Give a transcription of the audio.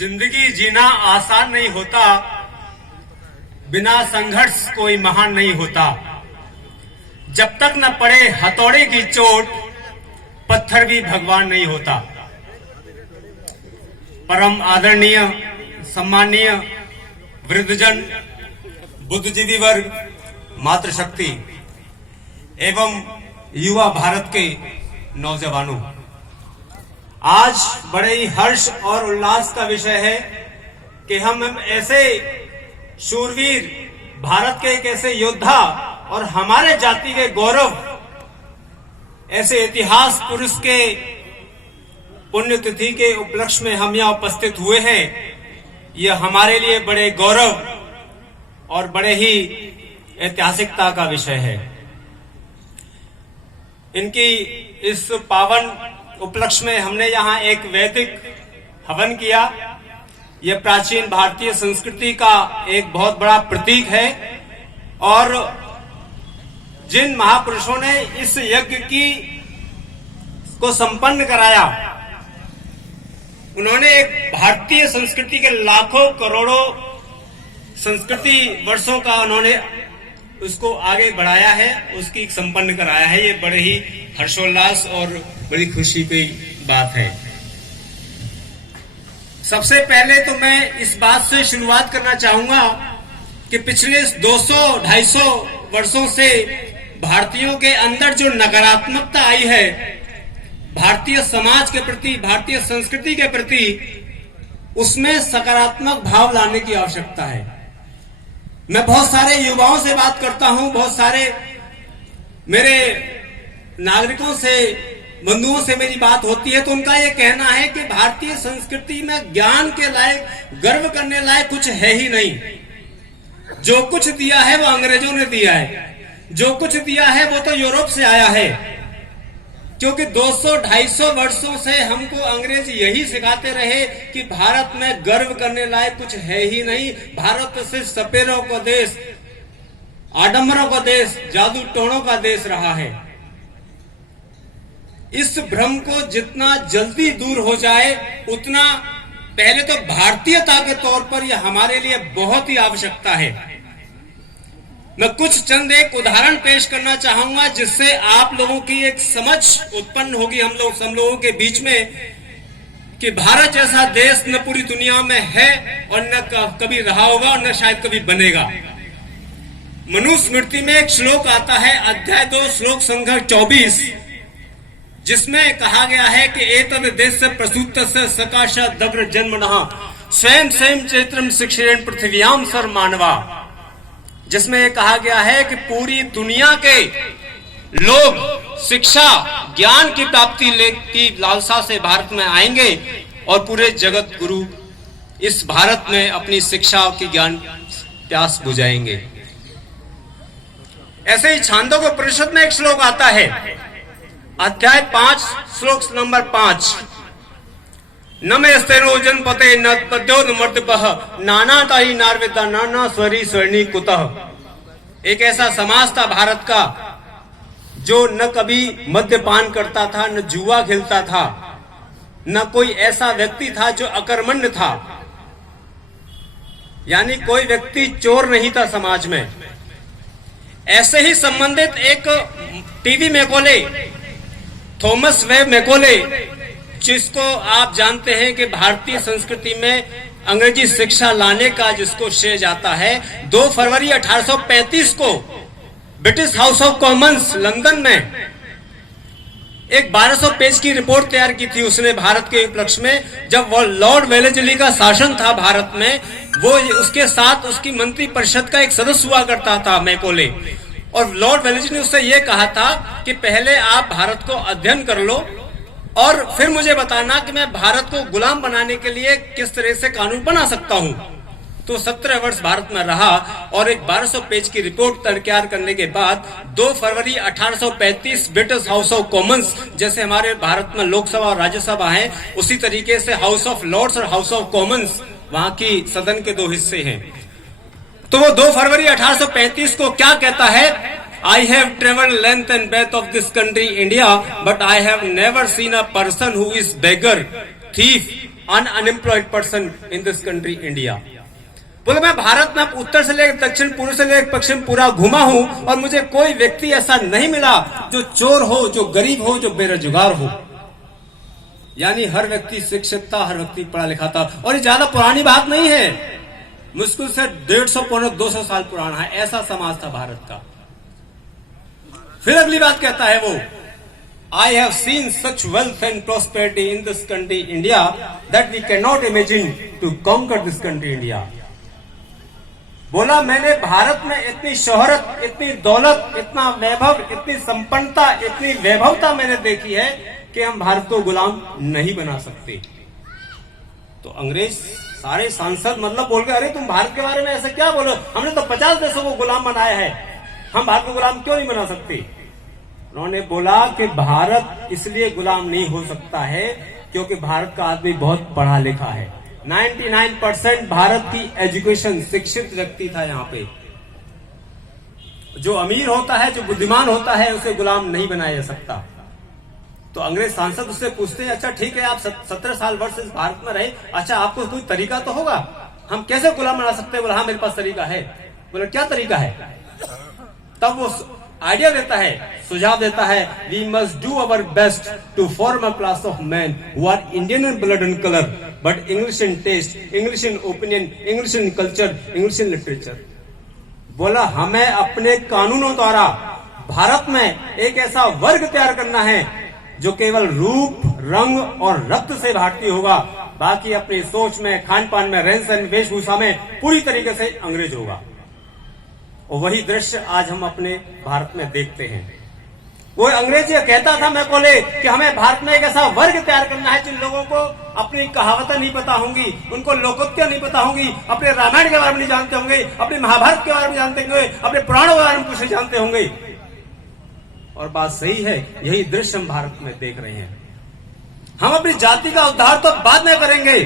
जिंदगी जीना आसान नहीं होता, बिना संघर्ष कोई महान नहीं होता। जब तक न पड़े हथौड़े की चोट, पत्थर भी भगवान नहीं होता। परम आदरणीय सम्माननीय वृद्धजन, बुद्धिजीवी वर्ग, मातृशक्ति एवं युवा भारत के नौजवानों, आज बड़े ही हर्ष और उल्लास का विषय है कि हम ऐसे शूरवीर, भारत के एक ऐसे योद्धा और हमारे जाति के गौरव, ऐसे इतिहास पुरुष के पुण्यतिथि के उपलक्ष्य में हम यहाँ उपस्थित हुए हैं। यह हमारे लिए बड़े गौरव और बड़े ही ऐतिहासिकता का विषय है। इनकी इस पावन उपलक्ष्य में हमने यहाँ एक वैदिक हवन किया। यह प्राचीन भारतीय संस्कृति का एक बहुत बड़ा प्रतीक है और जिन महापुरुषों ने इस यज्ञ को संपन्न कराया, उन्होंने एक भारतीय संस्कृति के लाखों करोड़ों संस्कृति वर्षों का उन्होंने उसको आगे बढ़ाया है, उसकी संपन्न कराया है। ये बड़े ही हर्षोल्लास और बड़ी खुशी की बात है। सबसे पहले तो मैं इस बात से शुरुआत करना चाहूंगा कि पिछले 200-250 वर्षों से भारतीयों के अंदर जो नकारात्मकता आई है भारतीय समाज के प्रति, भारतीय संस्कृति के प्रति, उसमें सकारात्मक भाव लाने की आवश्यकता है। मैं बहुत सारे युवाओं से बात करता हूं, बहुत सारे मेरे नागरिकों से, बंधुओं से मेरी बात होती है तो उनका यह कहना है कि भारतीय संस्कृति में ज्ञान के लायक, गर्व करने लायक कुछ है ही नहीं। जो कुछ दिया है वो अंग्रेजों ने दिया है, जो कुछ दिया है वो तो यूरोप से आया है। क्योंकि 200-250 वर्षों से हमको अंग्रेज यही सिखाते रहे कि भारत में गर्व करने लायक कुछ है ही नहीं। भारत सिर्फ सपेरों का देश, आडंबरों का देश, जादू टोणों का देश रहा है। इस भ्रम को जितना जल्दी दूर हो जाए उतना पहले तो भारतीयता के तौर पर यह हमारे लिए बहुत ही आवश्यकता है। मैं कुछ चंद एक उदाहरण पेश करना चाहूंगा जिससे आप लोगों की एक समझ उत्पन्न होगी हम लोगों के बीच में कि भारत जैसा देश न पूरी दुनिया में है और न कभी रहा होगा और न शायद कभी बनेगा। मनुस्मृति में एक श्लोक आता है, अध्याय 2 श्लोक संख्या 24, जिसमें कहा गया है कि एतद देश प्रसूतस्य सकाशात् दग्र जन्मनः स्वयं स्वयं चैत्रम शिक्षेण पृथ्व्याम सर मानवा। जिसमें यह कहा गया है कि पूरी दुनिया के लोग शिक्षा, ज्ञान की प्राप्ति की लालसा से भारत में आएंगे और पूरे जगत गुरु इस भारत में अपनी शिक्षा की ज्ञान प्यास बुझाएंगे। ऐसे ही छांदोग्योपनिषद में एक श्लोक आता है, अध्याय 5 श्लोक नंबर 5, नमेस्तेनो जनपते न पद्योन मर्तपः नाना ताही नारवेदा नाना स्वरी स्वर्णी कुतः। एक ऐसा समाज था भारत का जो न कभी मद्यपान करता था, न जुआ खेलता था, न कोई ऐसा व्यक्ति था जो अकर्मण्य था, यानी कोई व्यक्ति चोर नहीं था समाज में। ऐसे ही संबंधित एक TV Macaulay, Thomas web Macaulay, जिसको आप जानते हैं कि भारतीय संस्कृति में अंग्रेजी शिक्षा लाने का जिसको श्रेय जाता है, 2 फरवरी 1835 को British house of Commons London में एक 1200 पेज की रिपोर्ट तैयार की थी उसने भारत के उपलक्ष्य में। जब वो लॉर्ड वेलेस्ली का शासन था भारत में, वो उसके साथ उसकी मंत्री परिषद का एक सदस्य हुआ करता था मैकोले, और लॉर्ड वेलेस्ली ने उससे यह कहा था कि पहले आप भारत को अध्ययन कर लो और फिर मुझे बताना कि मैं भारत को गुलाम बनाने के लिए किस तरह से कानून बना सकता हूं। तो 17 वर्ष भारत में रहा और एक 1200 पेज की रिपोर्ट तैयार करने के बाद 2 फरवरी 1835 ब्रिटिश हाउस ऑफ कॉमन्स, जैसे हमारे भारत में लोकसभा और राज्यसभा है, उसी तरीके से हाउस ऑफ लॉर्ड्स और हाउस ऑफ कॉमन्स वहां की सदन के 2 हिस्से हैं। तो वो 2 फरवरी 1835 को क्या कहता है, I have traveled length and breadth of this country, India, but I have never seen a person who is beggar, thief, unemployed person in this country India. बोले मैं भारत में उत्तर से लेकर दक्षिण, पूर्व से लेकर पश्चिम पूरा घुमा हूं और मुझे कोई व्यक्ति ऐसा नहीं मिला जो चोर हो, जो गरीब हो, जो बेरोजगार हो। यानी हर व्यक्ति शिक्षित था, हर व्यक्ति पढ़ा लिखा था। और ये ज्यादा पुरानी बात नहीं है, मुश्किल से 150 पौने 200 साल पुराना है। ऐसा समाज था भारत का। फिर अगली बात कहता है वो, I have seen such wealth and prosperity in this country India that we cannot imagine to conquer this country India। बोला मैंने भारत में इतनी शोहरत, इतनी दौलत, इतना वैभव, इतनी संपन्नता, इतनी वैभवता मैंने देखी है कि हम भारत को गुलाम नहीं बना सकते। तो अंग्रेज सारे सांसद मतलब बोल गए, अरे तुम भारत के बारे में ऐसा क्या बोलो, हमने तो 50 देशों को गुलाम बनाया है, हम भारत को गुलाम क्यों नहीं बना सकते। उन्होंने बोला कि भारत इसलिए गुलाम नहीं हो सकता है क्योंकि भारत का आदमी बहुत पढ़ा लिखा है। 99% भारत की एजुकेशन, शिक्षित व्यक्ति था यहाँ पे। जो अमीर होता है, जो बुद्धिमान होता है, उसे गुलाम नहीं बनाया जा सकता। तो अंग्रेज सांसद उससे पूछते हैं, अच्छा ठीक है आप 17 साल वर्ष इस भारत में रहे, अच्छा आपको कोई तरीका तो होगा, हम कैसे गुलाम बना सकते हैं। बोला हाँ मेरे पास तरीका है। बोला क्या तरीका है। तब वो आइडिया देता है, सुझाव देता है, we must do our best to form a class of man who are Indian in blood and colour but English in taste, English in opinion, English in culture, English in literature. बोला हमें अपने कानूनों द्वारा भारत में एक ऐसा वर्ग तैयार करना है जो केवल रूप, रंग और रक्त से भारतीय होगा, बाकी अपनी सोच में, खान पान में, रहन सहन, वेशभूषा में पूरी तरीके से अंग्रेज होगा। और वही दृश्य आज हम अपने भारत में देखते हैं। वो अंग्रेज ये कहता था मैकॉले कि हमें भारत में एक ऐसा वर्ग तैयार करना है जिन लोगों को अपनी कहावतें नहीं पता होंगी, उनको लोकोक्तियां नहीं पता होंगी, अपने रामायण के बारे में नहीं जानते होंगे, अपने महाभारत के बारे में जानते होंगे, अपने पुराणों के बारे में कुछ नहीं जानते होंगे। और बात सही है, यही दृश्य हम भारत में देख रहे हैं। हम अपनी जाति का उद्धार तो बाद में करेंगे,